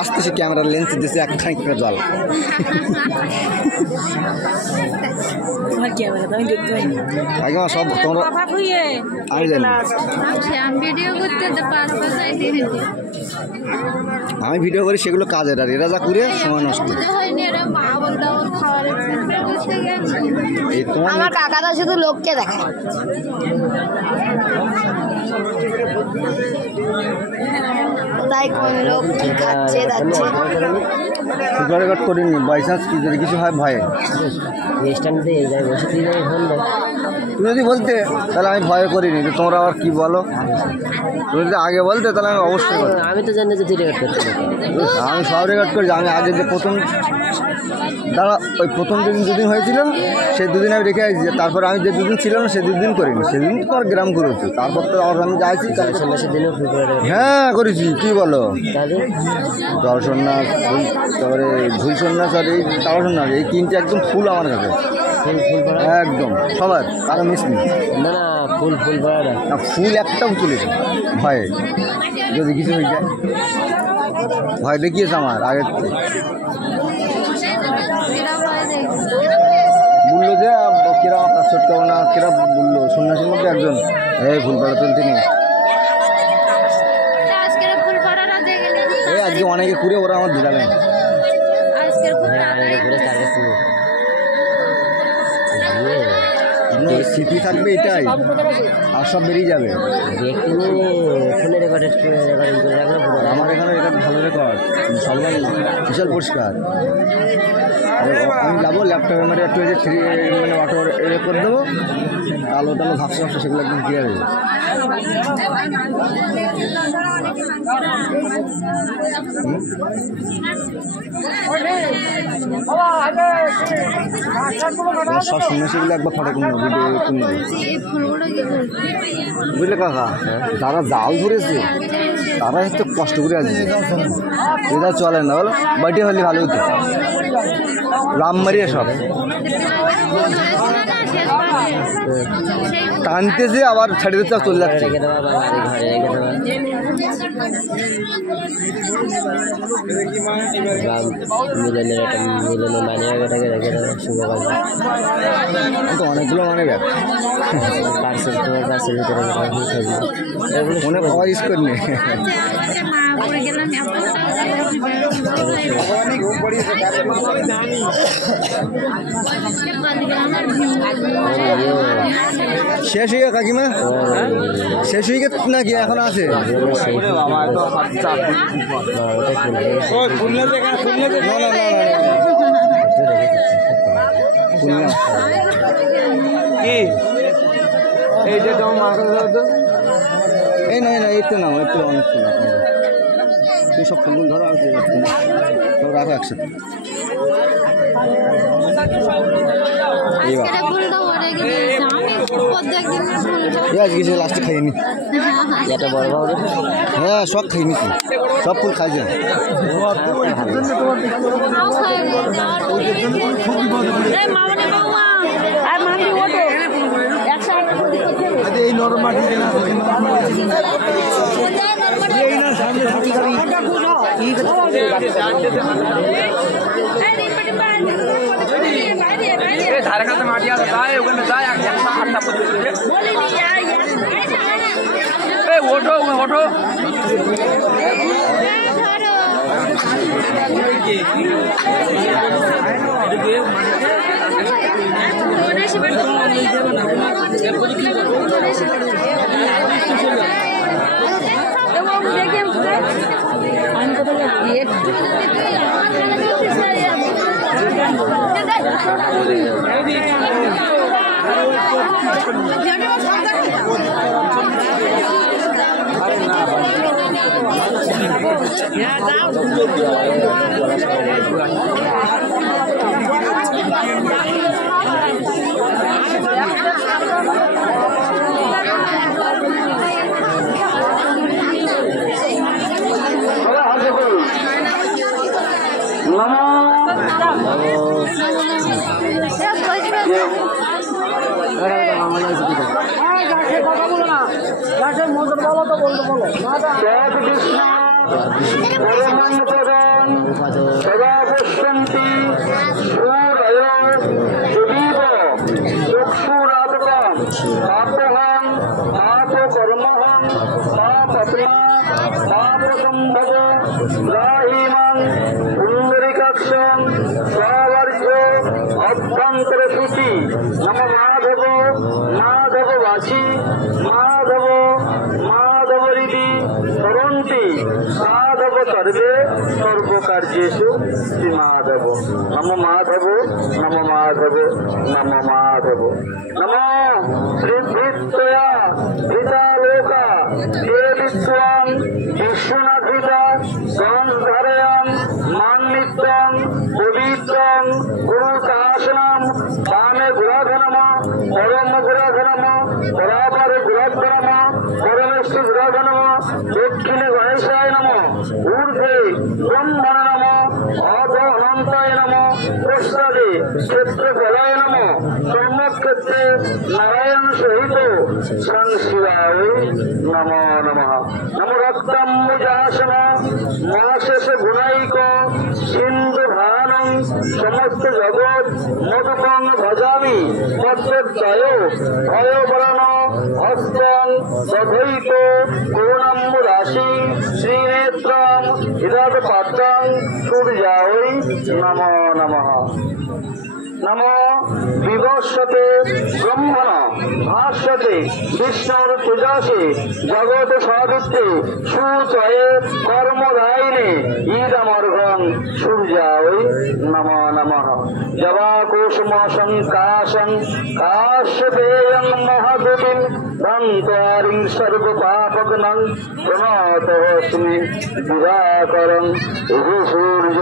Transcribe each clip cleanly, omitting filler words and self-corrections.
আসতেছে ক্যামেরার লেন্স দিতেছে একখান করে জল সব তোমরা আমি জানি আমি ভিডিও করি সেগুলো কাজের আর এরা যা করে সময় নষ্ট আমার কাকাটা শুধু লোককে দেখায় তাই কোন লোক কি খাচ্ছে যাচ্ছে রেকর্ড করিনি বাই চান্স কি যদি কিছু হয় ভয়ে তুমি যদি বলতে তাহলে আমি ভয়ে করিনি তোমরা আবার কি বলো তুমি যদি আগে বলতে তাহলে আমি অবশ্যই আমি তো জানি যে তুই রেকর্ড করতে আমি সব রেকর্ড করি আমি আগে যে প্রথম দাঁড়া ওই প্রথম দুদিন হয়েছিল সেই দুদিন আমি রেখে আসছি তারপর আমি যে দুদিন ছিলাম না সে দুদিন করিনি সেদিন তো আর গ্রাম করেছি তারপর তো আর আমি যাইছি হ্যাঁ করেছি কী বলো জল সন্ন্যাস তারপরে ভুল সন্ন্যাস আর এই তারা সন্ন্যাস এই তিনটে একদম ফুল আমার কাছে একদম সবার কারো মিস নেই না না ফুল পড়া না ফুল একটাও তুলেছে ভয়ে যদি কিছু হয়ে যায় ভয় দেখিয়েছে আমার আগের থেকে বললো যে কিরা ছোট্ট না কিরা বললো সন্ন্যাসীর মধ্যে একজন এই ফুল পাড়া তুলতে নেই এই আজকে অনেকে ঘুরে ওরা আমার দিলাবেন স্মৃতি থাকবে এটাই আর সব বেরিয়ে যাবে আমার এখানে রেকর্ড ভালো রেকর্ড সবাই বিশাল পরিষ্কার আমি যাবো ল্যাপটপে মানে একটু মানে অটো রেকর্ড দেবো আলো টালো ভাবসা ভাবসা সেগুলো একদম ক্লিয়ার হয়ে যাবে সব সন্ন্যাসীগুলো একবার ফটো কিনে ভিডিও কিনে বুঝলে কাকা যারা জাল ধরেছে তারা একটু কষ্ট করে আসবে এটা চলে না বলো বাটি হলে ভালো হতো রাম মারিয়ে সব টানতেছে আবার ছেড়ে দিতে চলে যাচ্ছে তো অনেকগুলো মানে মনে পাওয়া ইউজ করিনি শেষ হয়ে কাকিমা শেষ হয়ে গেছে নাকি এখন আছে এই না এই তো না একটু অনেক তুমি সব ফুলগুলো ধরো আর রাখো একসাথে কিছু লাস্টে খাইনি হ্যাঁ সব খাই নিচ্ছি সব ফুল খাই যায় এই নরমাল ধারে কাছে মাটি আছে যায় ওখানে যায় ওঠো ওঠো কথা বলো না, মজা বলো তো বলো তৎকৃষ্ণ পরমন্তরং সদা পশ্যন্তি সূরয় সুদীপ চক্ষুরাতকম পাপহং পাপকর্মহং পাপত্মা পাপসম্ভব রাহিমাং পুণ্ডরিকাক্ষং স্ববর্গ অভ্যন্তর সূচি নম মাধব মাধব বাসী মাধব মাধবরিদি সরন্তি মাধব সর্বে সর্বকার্যেষু শ্রী মাধব নম মাধব নম মাধব নম মাধব নম শ্রীভৃত্যয়া ভৃতালোকা হে বিদ্বাং বিশ্বনাথৃতা সংধারয়াম মান নিত্যং পবিত্রং গুরুকাশনম বামে গুরাধনম পরম গুরাধনম পরাপরে গুরাধনম পরমেশ্বর গুরাধনম দক্ষিণে গণেশায় নম ঊর্ধ্বে ব্রহ্মণ নম অধ অনন্তায় নম প্রসাদে ক্ষেত্রফলায় নম সম্যক্ষেত্রে নারায়ণ সহিত সংশিবায় নমো নমঃ নম রক্তম্বুজাসন মহাশেষ গুণাইক সিন্ধু ভানং সমস্ত জগৎ মধুকং ভজামি মদ্যয় ভয়বরণ হস্তং তথৈত করুণাম্বু রাশি শ্রীনেত্রং ইদৎ পাত্রং সূর্যায় নমো নমঃ নম বিভস্বতে ব্রহ্মণ ভাস্বতে বিষ্ণুর তেজসে জগৎ সদুত্তে সুচয়ে কর্মদায়িনে ঈদমর্ঘং সূর্যায় নম নমঃ জবাকুসুমসং কাশং কাশ্যপেয়ং মহাদুতিম ধন্ত্বারিং সর্বপাপগ্নং প্রণতোऽস্মি দিবাকরং ইহ সূর্য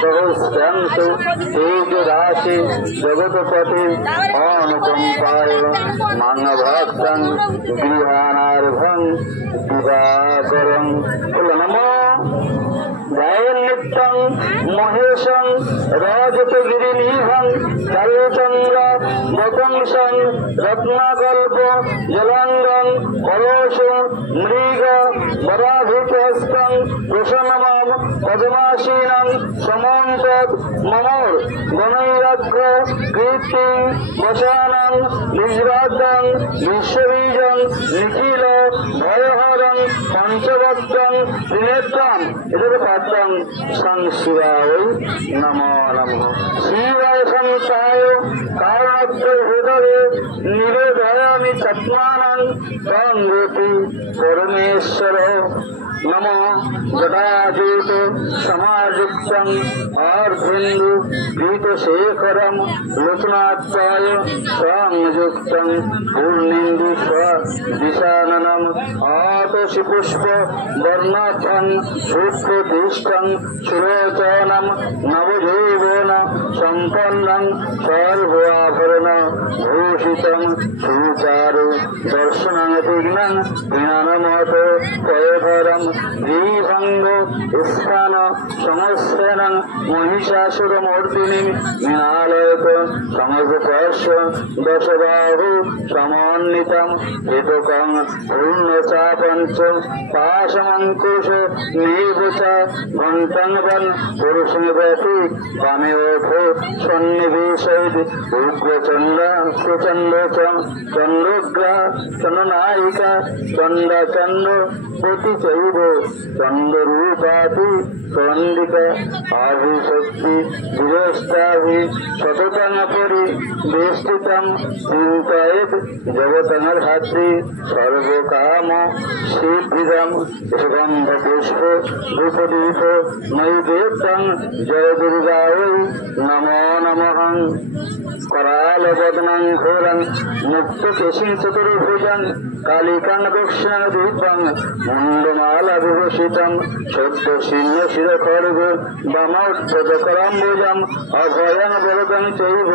সহস্রাংশু তেজরাশি জগৎপতি অনুকম্পায় মানভক্তং গৃহাণার্ভং দিবাকরং নম জয় নিত্যং মহেশং রজতগিরিনিভং কালচন্দ্র বকংসং রত্নাকল্প জলাঙ্গং পরশ মৃগ বরাভূতহস্তং প্রসন্নমাম পদ্মাসীনং সমন্তৎ মমোর গণৈরাগ্র কীর্তিং বসানং বিজ্রাদং বিশ্ববীজং নিখিল ভয়হরং পঞ্চভক্তং ত্রিনেত্রং এদের পাত্রং সংশিবায় নমো নমঃ শিবায় সন্তায় কারণত্র হৃদয়ে নিবেদয়ামি তত্মানং সংগতি পরমেশ্বর নম জটাজূট সমাযুক্তং অর্ধেন্দু পীতশেখরম লোচনাত্রায় সংযুক্তং পূর্ণেন্দু দিশাননম আতসি পুষ্প বর্ণাথং সূক্ষ্মতিষ্ঠং সুলোচনম নবযৌবন সম্পন্নং সর্বাভরণ ভূষিতং সুচারু দর্শনং তীক্ষ্ণং জ্ঞানমত পয়ধরম শ্রীভঙ্গ স্থান সমস্তেনং মহিষাসুরমূর্তিনিম মৃণালয়ক সমস্পর্শ দশবাহু সমন্বিতম হেতুকং পূর্ণচাপঞ্চ পাশমঙ্কুশ নির্বুচ ঘণ্টং বন পুরুষনিবতি বামে ওঠ সন্নিবেশৈত উগ্রচন্ড প্রচণ্ড চন্দ্রগ্রহ চন্দ্রনায়িকা চন্দ্রচন্দ্র পতি চৈব চন্দ্ররূপাতি চন্দিকা আভিশক্তি বিরস্তাভি সততং পরি বেষ্টিতং চিন্তয়েত জগতংধাত্রী সর্বকাম সিদ্ধিদম সুগন্ধ পুষ্প ধূপদীপ নৈবেদ্যং জয় দুর্গায় নমো নমঃ करालवदनं घोरं मुक्तकेशिं चतुर्भुजं कालिकां दक्षिणदीपं मुण्डमालाविभूषितं शब्दशिन्नशिरखड्ग वामोद्धतकराम्बुजम् अभयं वरदं चैव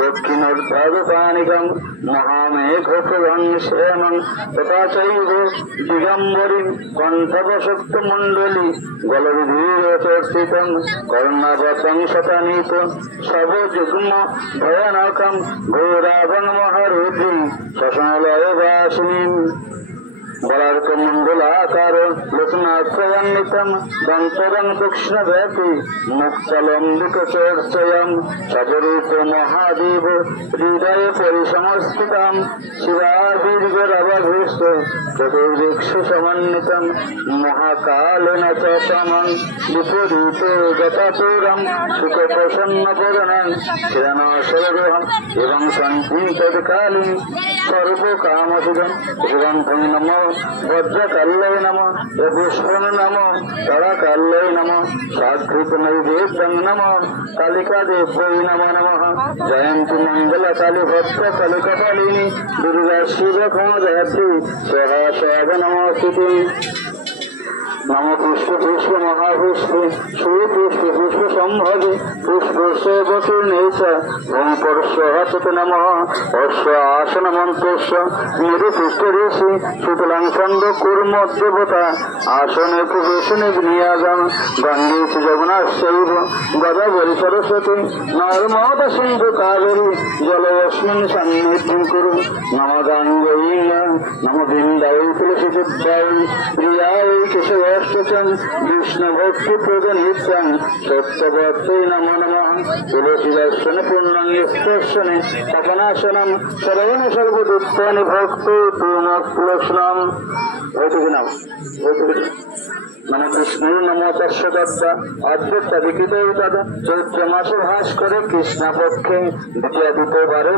दक्षिणोर्ध्वपाणिकं महामेघप्रभं श्यामं तथा चैव दिगम्बरीं कण्ठकशक्तमण्डली गलविधीरचर्चितं कर्णावतं शतानीत सबजुग्म भयानकं घोराभं महारुद्रीं श्मशानलयवासिनीं বরার্কমণ্ডলাকার লোচনাত্রয়ান্বিতম দন্তরং কৃষ্ণব্যাপী মুক্তলম্বিকচর্চয়ম সবরূপ মহাদেব হৃদয়ে পরিসমস্তিতম শিরাবীর্যরবধূষ্ট চতুর্দিক্ষ সমন্বিতম মহাকালেন চ সমং বিপরীত গতাতুরম সুখপ্রসন্নপরণং শিরনাশরগৃহম এবং সঞ্চিতকালীন সর্বকামসুদম শিবন্তং নম বজ্রকাল্যৈ নম পুষ্পং নম তড়কাল্যৈ নম সাধৃত নৈবেদ্যং নম কালিকা দেব্যৈ নমো নমঃ জয়ন্তী মঙ্গলকালী ভক্ত কলিকপালিনী দুর্গা শিব ক্ষমদাত্রী সহা সহা নমস্তুতে নম পুষ্প পুষ্প মহাপুষ্পে সুপুষ্প পুষ্প সম্ভবে পুষ্পর্ষবতীর্ণে চ ওম পরস্বহত নমঃ অশ্ব আসন মন্ত্রস্য নিরুপুষ্ট ঋষি সুতলাং ছন্দ কুর্ম দেবতা আসনে প্রবেশনে নিয়াগম গঙ্গে চ যমুনাশ্চৈব গদাবরী সরস্বতী নর্মদা সিন্ধু কাবেরী জলয়স্মিন সন্নিধিং কুরু নম গঙ্গৈ নম বৃন্দায় তুলসী বিদ্যায় প্রিয়ায় কেশব বিষ্ণু ভক্তি প্রদনিত্যং সত্যবর্তৈ নমো নমঃ তুলসী দর্শন পূর্ণং স্পর্শনে তপনাশনম সর্বণ সর্বদুত্তানি ভক্তি পূর্ণলক্ষণম ওইটুকু নাম নম কৃষ্ণ নম তস্য দত্তা অদ্ভুত বিকৃত দাদা চৈত্র মাসে ভাস করে কৃষ্ণপক্ষে দ্বিতীয়বারে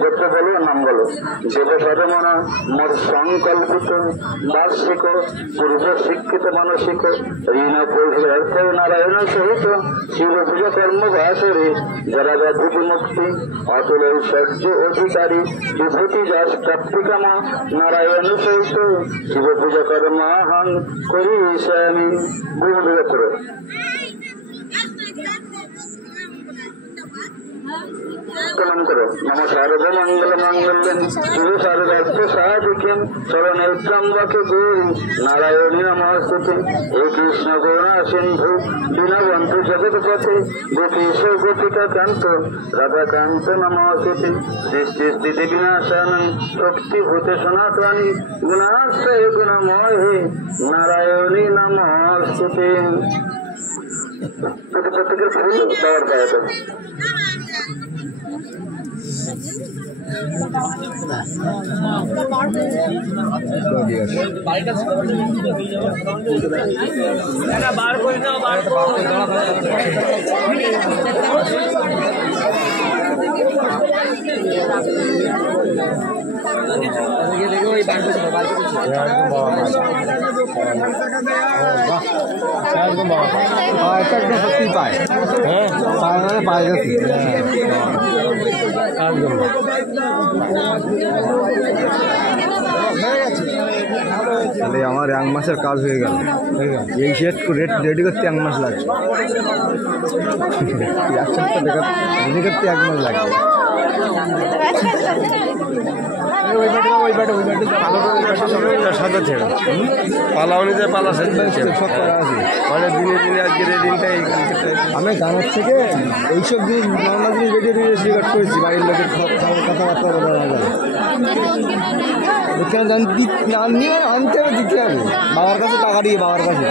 গোত্র বলো নাম বলো দেবসদমনা মোর সংকল্পিত বার্ষিক পূর্ব শিক্ষিত মানসিক ঋণ পরিহার্থ নারায়ণ সহিত শিব পূজা কর্ম ভাসরে যারা ব্যাধি মুক্তি অতুল ঐশ্বর্য অধিকারী বিভূতি যাস প্রাপ্তিকাম নারায়ণ সহিত শিব পূজা কর্মাহং করি আমি গুরু করে প্রণাম করো নম সর্বমঙ্গল মঙ্গলম শিব সর্বার্থ সাধিকম শরণে ত্রম্বকে গৌরী নারায়ণী নমস্তুতে হে কৃষ্ণ করুণা সিন্ধু দীনবন্ধু জগৎপথে গোপীশ গোপিকা কান্ত রাধাকান্ত নমস্তুতে সৃষ্টি স্থিতি বিনাশানং শক্তিভূতে সনাতনী গুণাশ্রয় গুণময় হে নারায়ণী নমস্তুতে প্রত্যেকের ফুল দেওয়ার পায়াতে বার করে দাও বার সত্যি পায় হ্যাঁ পায় মানে পায় গেছি তাহলে আমার 1 মাসের কাজ হয়ে গেল এই সেট রেডি করতে 1 মাস লাগছে রেডি করতে 1 মাস লাগবে সাদা ছেড়ে পালা অনুযায়ী পালা সব করা আছে মানে দিনে দিনে আজকের এই দিনটাই আমি গানের থেকে এইসব জিনিস নানা জিনিস রেডি রেকর্ড করেছি বাড়ির লোকের কথাবার্তা বলা যায় নিয়ে আনতে হবে দিতে হবে বাবার কাছে টাকা দিয়ে বাবার কাছে